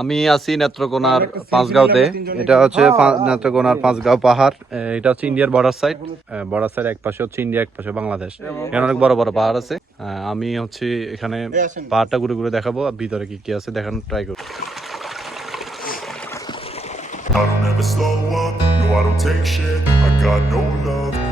আমি আছি নেত্রকোনার পাঁচগাঁওতে। এটা হচ্ছে নেত্রকোনার পাঁচগাঁও পাহাড়। এটা হচ্ছে ইন্ডিয়ার বর্ডার সাইড বর্ডার সাইড এক পাশে হচ্ছে ইন্ডিয়া এক পাশে বাংলাদেশ। এখানে অনেক বড় বড় পাহাড় আছে। আমি হচ্ছে এখানে পাহাড়টা ঘুরে ঘুরে দেখাবো আর ভিতরে কি কি আছে দেখানোর ট্রাই করব। I don't ever slow up, no I don't take shit. I got no love.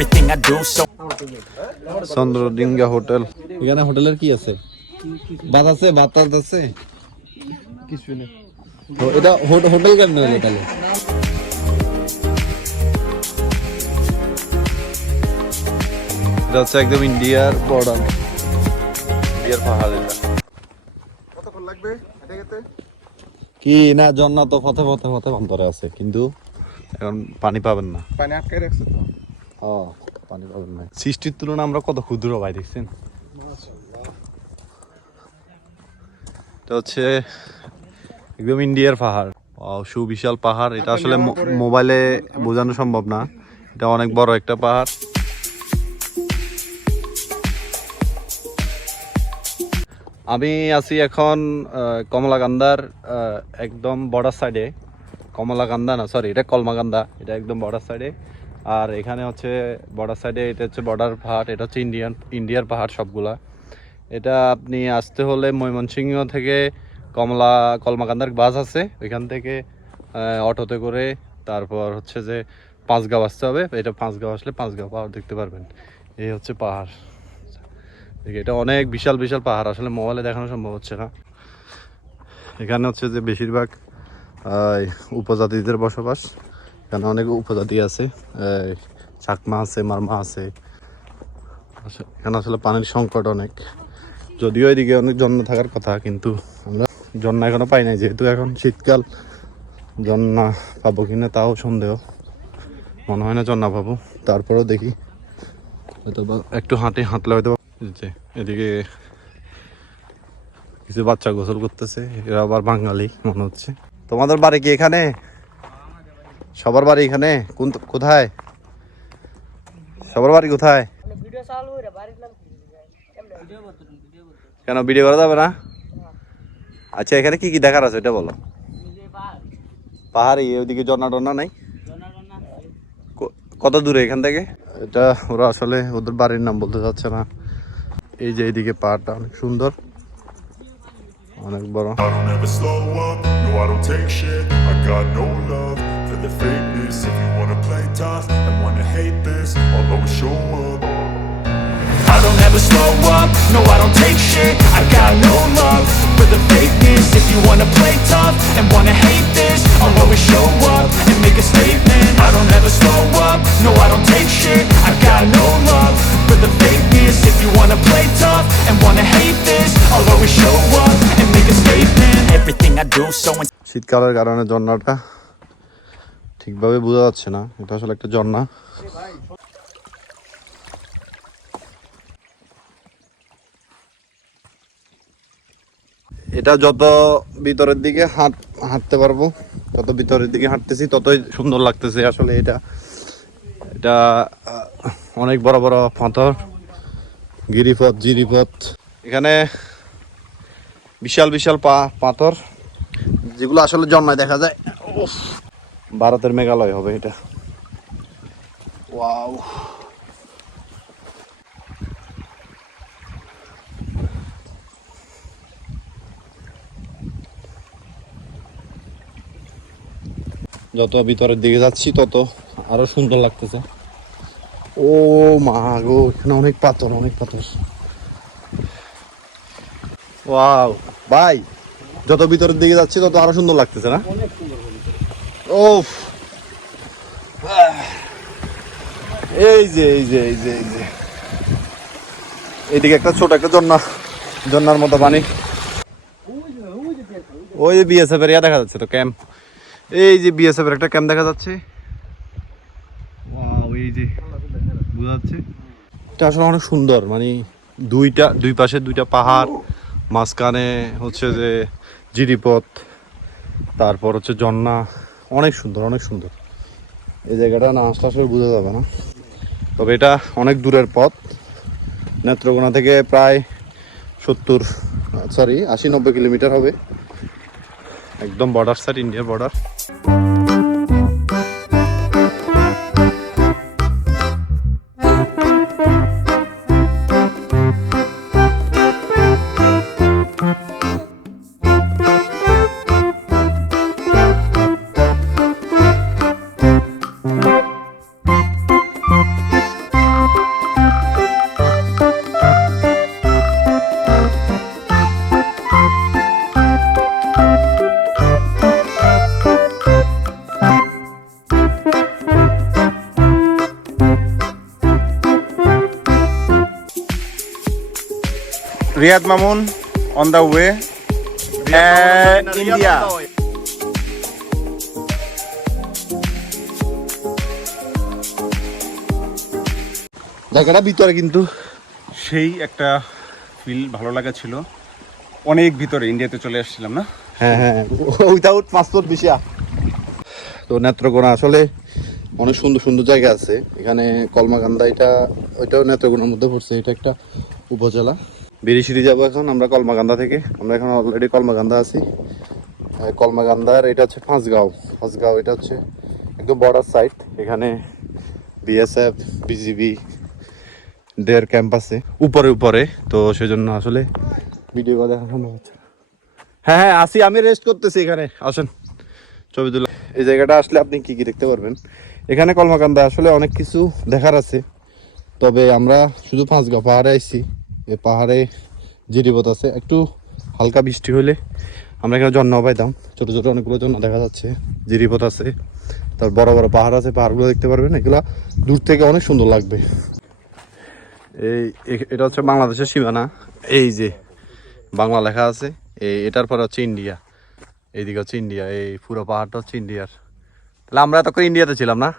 Everything I do so Chandradinga hotel. এখানে হোটেলের কি আছে? ভাত আছে ভাত আছে? কিছু নেই। এটা হোট- হোটেল হলো তাহলে? এটা হচ্ছে একদম ইন্ডিয়ার বর্ডার। ইন্ডিয়ার পাহাড় এটা। কতক্ষণ লাগবে এটা কি না ঝর্ণা তো পথে পথে পথে অন্তরে আছে কিন্তু এখন পানি পাবেন না। পানি আটকাই রাখছে তো। ও সৃষ্টির তুলনায় আমরা কত ক্ষুদ্র ভাই, দেখছেন? এটা হচ্ছে একদম ইন্ডিয়ার পাহাড়। সুবিশাল পাহাড়। এটা আসলে মোবাইলে বোঝানো সম্ভব না। এটা অনেক বড় একটা পাহাড়। আমি আছি এখন কমলাকান্দার একদম বর্ডার সাইডে। কমলাকান্দা না সরি এটা কলমাকান্দা। এটা একদম বর্ডার সাইডে। আর এখানে হচ্ছে বর্ডার সাইডে এটা হচ্ছে বর্ডার পাহাড়, এটা হচ্ছে ইন্ডিয়ান ইন্ডিয়ার পাহাড় সবগুলা। এটা আপনি আসতে হলে ময়মনসিংহ থেকে কমলা, কলমাকান্দার বাস আছে, ওইখান থেকে অটোতে করে তারপর হচ্ছে যে পাঁচগাঁও আসতে হবে। এটা পাঁচগাঁও আসলে পাঁচগাঁও পাহাড় দেখতে পারবেন। এই হচ্ছে পাহাড়। এটা অনেক বিশাল বিশাল পাহাড়। আসলে মোবাইলে দেখানো সম্ভব হচ্ছে না। এখানে হচ্ছে যে বেশিরভাগ উপজাতিদের বসবাস। এখানে অনেক উপজাতি আছে চাকমা আছে মারমা আছে। এখানে আসলে পানির সংকট অনেক। যদিও এদিকে অনেক জন্ম থাকার কথা কিন্তু আমরা জন্ম এখনও পাই নাই যেহেতু এখন শীতকাল। জন্না পাবো কিনা তাও সন্দেহ। মনে হয় না জন্না পাবো। তারপরেও দেখি। হয়তো বা একটু হাঁটে হাঁটলে হয়তো এদিকে কিছু বাচ্চা গোসল করতেছে এরা আবার বাঙালি মনে হচ্ছে। তোমাদের বাড়ি কি এখানে? সবার বাড়ি এখানে? কোন কোথায়? সবার বাড়ি কোথায়? কেন ভিডিও করা যাবে না? আচ্ছা এখানে কি কি দেখার আছে এটা বলো। পাহাড় ওইদিকে ঝর্ণা টর্ণা নাই? কত দূরে এখান থেকে? এটা ওরা আসলে ওদের বাড়ির নাম বলতে চাচ্ছে না। এই যে এইদিকে পাহাড়টা অনেক সুন্দর, অনেক বড়। fakeness If you wanna play tough and wanna hate this I'll always show up I don't ever slow up, no I don't take shit I got no love for the fakeness If you wanna play tough and wanna hate this I'll always show up and make a statement I don't ever slow up, no I don't take shit I got no love for the fakeness If you wanna play tough and wanna hate this I'll always show up and make a statement Everything I do so শীতকালের কারণে ঝর্ণাটা ঠিকভাবে বোঝা যাচ্ছে না। এটা আসলে একটা ঝর্ণা। এটা যত ভিতরের দিকে হাঁট হাঁটতে পারব তত ভিতরের দিকে হাঁটতেছি, ততই সুন্দর লাগতেছে আসলে এটা। এটা অনেক বড় বড় পাথর, গিরিপথ, জিরিপথ। এখানে বিশাল বিশাল পা পাথর, যেগুলো আসলে জন্মায় দেখা যায়। ভারতের মেঘালয় হবে এটা। ওয়াও। যত ভিতরের দিকে যাচ্ছি তত আরও সুন্দর লাগতেছে। ও মা গো এখানে অনেক পাথর অনেক পাথর। ওয়াও। ভাই যত ভিতরের দিকে যাচ্ছি তত আরও সুন্দর লাগতেছে না? ও এই যে এই যে এই যে এই যে। এইদিকে একটা ছোট একটা ঝর্ণা জন্নার মতো পানি। ওই যে বিএসএফ এর দেখা যাচ্ছে তো ক্যাম্প এই যে বিএসএফ এর একটা ক্যাম্প দেখা যাচ্ছে। এই যে, বোঝা যাচ্ছে। এটা আসলে অনেক সুন্দর মানে দুইটা, দুই পাশে দুইটা পাহাড়, মাঝখানে হচ্ছে যে জিরিপথ, তারপর হচ্ছে ঝর্ণা অনেক সুন্দর অনেক সুন্দর। এই জায়গাটা না আসলে আসলে বোঝা যাবে না। তবে এটা অনেক দূরের পথ। নেত্রকোনা থেকে প্রায় সত্তর সরি আশি নব্বই কিলোমিটার হবে। একদম বর্ডার স্যার ইন্ডিয়ার border Riyad Mamun on the way. Uh, India. জায়গাটা ভিতরে কিন্তু। সেই একটা ফিল ভালো লাগা ছিল। অনেক ভিতরে ইন্ডিয়াতে চলে আসছিলাম না? হ্যাঁ হ্যাঁ উইথাউট পাসপোর্ট ভিসা তো নেত্রকোনা আসলে অনেক সুন্দর সুন্দর জায়গা আছে। এখানে কলমাকান্দা এটা ওইটাও নেত্রকোনার মধ্যে পড়ছে। এটা একটা উপজেলা। বিরিশিরি যাব এখন আমরা কলমাকান্দা থেকে। আমরা এখন অলরেডি কলমাকান্দা আছি। আহ, কলমাকান্দার এটা হচ্ছে ফাঁসগাঁও। পাঁচগাঁও এটা হচ্ছে একদম বর্ডার সাইড এখানে বিএসএফ বিজিবি দের ক্যাম্প আছে। উপরে উপরে। তো সেজন্য আসলে ভিডিও দেখা সম্ভব হচ্ছে। হ্যাঁ হ্যাঁ আসি আমি রেস্ট করতেছি এখানে। আসেন ছবি তুলে। এই জায়গাটা আসলে আপনি কি কি দেখতে পারবেন? এখানে কলমাকান্দা আসলে অনেক কিছু দেখার আছে। তবে আমরা শুধু পাঁচগাঁও পাহাড়ে আইছি। এই পাহাড়ে জিরিপথ আছে, একটু হালকা বৃষ্টি হলে আমরা এখানে ঝর্ণাও পাইতাম। ছোটো ছোটো অনেকগুলো ঝর্ণা দেখা যাচ্ছে জিরিপথ আছে, তার বড় বড় পাহাড় আছে, পাহাড়গুলো দেখতে পারবেন, এগুলা দূর থেকে অনেক সুন্দর লাগবে। এই এটা হচ্ছে বাংলাদেশের সীমানা। এই যে বাংলা লেখা আছে, এই এটার পর হচ্ছে ইন্ডিয়া। এইদিকে হচ্ছে ইন্ডিয়া, এই পুরো পাহাড়টা হচ্ছে ইন্ডিয়ার। তাহলে আমরা এতক্ষণ ইন্ডিয়াতে ছিলাম না?